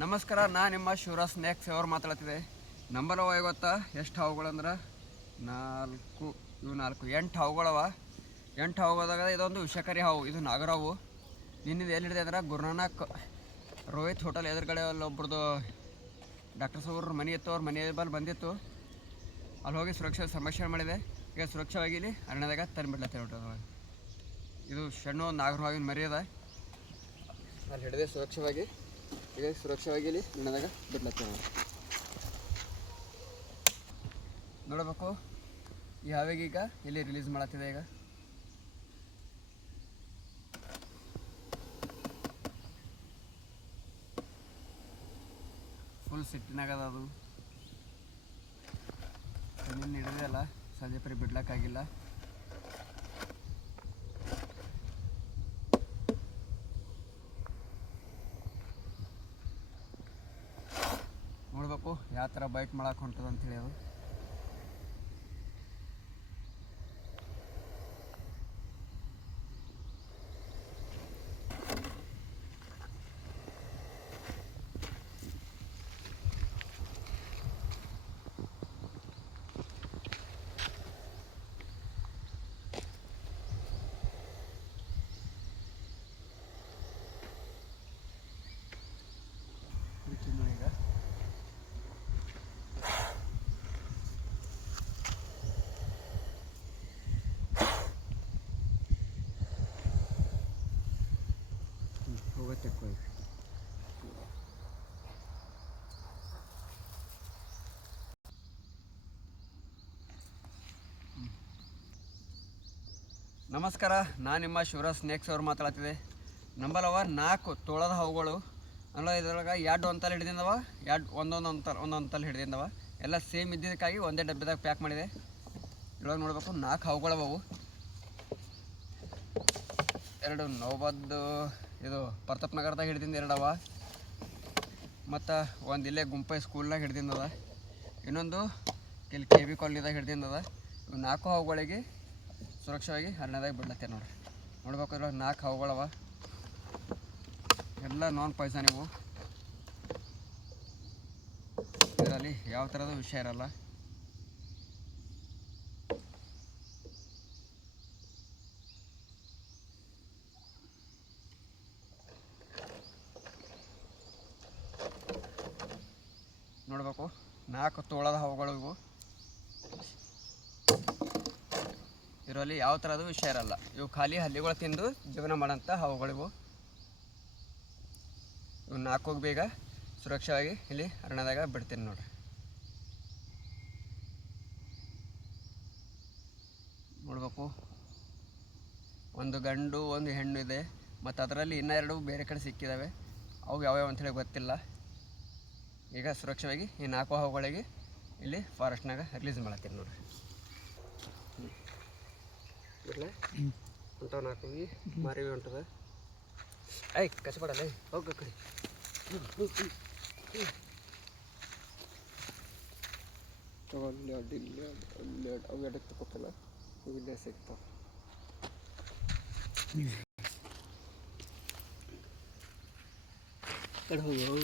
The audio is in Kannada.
ನಮಸ್ಕಾರ, ನಾ ನಿಮ್ಮ ಶಿವರಾಜ್ ಸ್ನ್ಯಾಕ್ಸ್ ಅವ್ರು ಮಾತಾಡ್ತಿದ್ದೆ. ನಂಬರ್ ಅವ ಇವತ್ತು ಎಷ್ಟು ಹಾವುಗಳಂದ್ರೆ 8 ಹಾವುಗಳವ. 8 ಹಾವುಗಳದಾಗ ಇದೊಂದು ವಿಷಕಾರಿ ಹಾವು. ಇದು ನಾಗರಾವು. ನಿನ್ನಿಂದ ಎಲ್ಲಿ ಹಿಡಿದೆ ಅಂದ್ರೆ ಗುರುನಾನಕ್ ರೋಹಿತ್ ಹೋಟೆಲ್ ಎದುರುಗಡೆ ಅಲ್ಲೊಬ್ರದ್ದು ಡಾಕ್ಟರ್ ಸಾವ್ರ ಮನೆ ಇತ್ತು. ಅವ್ರ ಮನೆ ಬಲ್ಲಿ ಬಂದಿತ್ತು. ಅಲ್ಲಿ ಹೋಗಿ ಸುರಕ್ಷಾ ಸಮಸ್ಯೆ ಮಾಡಿದೆ. ಈಗ ಸುರಕ್ಷವಾಗಿ ಇಲ್ಲಿ ಅರಣ್ಯದಾಗ ತಂದುಬಿಡ್ಲತ್ತೆ ನೋಡ್ರಿ. ಇದು ಸಣ್ಣ ನಾಗರ ಹಾವಿನ ಮರಿ ಅದ. ಅಲ್ಲಿ ಹಿಡಿದೆ ಸುರಕ್ಷವಾಗಿ. ಈಗ ಸುರಕ್ಷವಾಗಿ ಇಲ್ಲಿ ಅರಣ್ಯದಾಗ ಬಿಡ್ಲತ್ತೆ ನೋಡಬೇಕು. ಈ ಹಾವಿಗೀಗ ಇಲ್ಲಿ ರಿಲೀಸ್ ಮಾಡತ್ತಿದೆ. ಈಗ ಫುಲ್ ಸಿಟ್ಟಿನಾಗದ ಅದು. ನಿನ್ನ ಹಿಡಿದೆ ಅಲ್ಲ, ಸಂಜೆ ಪರಿ ಬಿಡ್ಲಕ್ಕಾಗಿಲ್ಲ. ನೋಡ್ಬೇಕು ಯಾವ ಥರ ಬೈಟ್ ಮಾಡಕ್ಕೆ ಹೊಂಟದ ಅಂತೇಳಿ. ಅದು ಈಗ ಹೋಗುತ್ತೆ. ನಮಸ್ಕಾರ, ನಾನು ನಿಮ್ಮ ಶಿವರಾಜ್ ಸ್ನ್ಯಾಕ್ಸ್ ಅವ್ರು ಮಾತಾಡ್ತಿದ್ದೆ. ನಂಬರ್ ಅವ 4 ತೋಳದ ಹಾವುಗಳು. ಅಂದ್ರೆ ಇದ್ರೊಳಗೆ 2 ಒಂತಲ್ಲಿ ಹಿಡ್ದಿಂದವ, ಒಂದೊಂದು ತಲೆ ಹಿಡ್ದಿಂದವ. ಎಲ್ಲ ಸೇಮ್ ಇದ್ದಿದ್ದಕ್ಕಾಗಿ ಒಂದೇ ಡಬ್ಬದಾಗ ಪ್ಯಾಕ್ ಮಾಡಿದೆ. ಇವಾಗ ನೋಡ್ಬೇಕು 4 ಹಾವುಗಳವು. 2 ನವಬಾದ್ ಇದು ಪ್ರತಾಪ್ ನಗರದಾಗ ಹಿಡ್ದಿಂದ 2 ಅವ. ಮತ್ತು ಒಂದು ಇಲ್ಲೇ ಗುಂಪೆ ಸ್ಕೂಲ್ನಾಗ ಹಿಡ್ದಿಂದದ. ಇನ್ನೊಂದು ಇಲ್ಲಿ ಕೆ ಬಿ ಕಾಲನಿದಾಗ ಹಿಡ್ದಿಂದದ. ಇವು 4 ಹಾವುಗಳಿಗೆ ಸುರಕ್ಷವಾಗಿ ಅರಣ್ಯದಾಗ ಬಿಡ್ಲತ್ತೆ ನೋಡ್ರಿ. ನೋಡ್ಬೇಕು ಇದ್ರೊಳಗೆ 4 ಹಾವುಗಳವ. ಎಲ್ಲ ನಾನ್ ಪಾಯ್ಸನ್ ಇವು. ಇದರಲ್ಲಿ ಯಾವ ಥರದ ವಿಷಯ ಇರಲ್ಲ. ನೋಡ್ಬೇಕು 4 ತೋಳದ ಹಾವುಗಳು ಇವು. ಇದರಲ್ಲಿ ಯಾವ ಥರದ ವಿಷಯ ಇರಲ್ಲ. ಇವು ಖಾಲಿ ಹಲ್ಲಿಗಳು ತಿಂದು ಜೀವನ ಮಾಡೋಂಥ ಹಾವುಗಳಿವು. ಇವು 4 ಬೇಗ ಸುರಕ್ಷವಾಗಿ ಇಲ್ಲಿ ಅರಣ್ಯದಾಗ ಬಿಡ್ತೀನಿ ನೋಡ್ರಿ. ನೋಡ್ಬೇಕು ಒಂದು ಗಂಡು ಒಂದು ಹೆಣ್ಣು ಇದೆ. ಮತ್ತು ಅದರಲ್ಲಿ ಇನ್ನೂ 2 ಬೇರೆ ಕಡೆ ಸಿಕ್ಕಿದ್ದಾವೆ. ಅವು ಯಾವ್ಯಾವ ಅಂಥೇಳಿ ಗೊತ್ತಿಲ್ಲ. ಈಗ ಸುರಕ್ಷವಾಗಿ ಈ 4 ಹಾವುಗಳಿಗೆ ಇಲ್ಲಿ ಫಾರೆಸ್ಟ್ನಾಗ ರಿಲೀಸ್ ಮಾಡತ್ತೀನಿ ನೋಡ್ರಿ. ಇಲ್ಲ ಹೊಂಟವ 4 ಮಾರಿ ಹೊಂಟದ. ಐ ಕಷ್ಟಪಡಲ್ಲ, ಹೋಗ ಕಡೆ ತಗೊಂಡು ಅವು ಎಡಕ್ಕೆ ತಗೋತಲ್ಲ, ಇಲ್ಲೇ ಸಿಗ್ತಾವ. ಕಡೆ ಹೋಗು.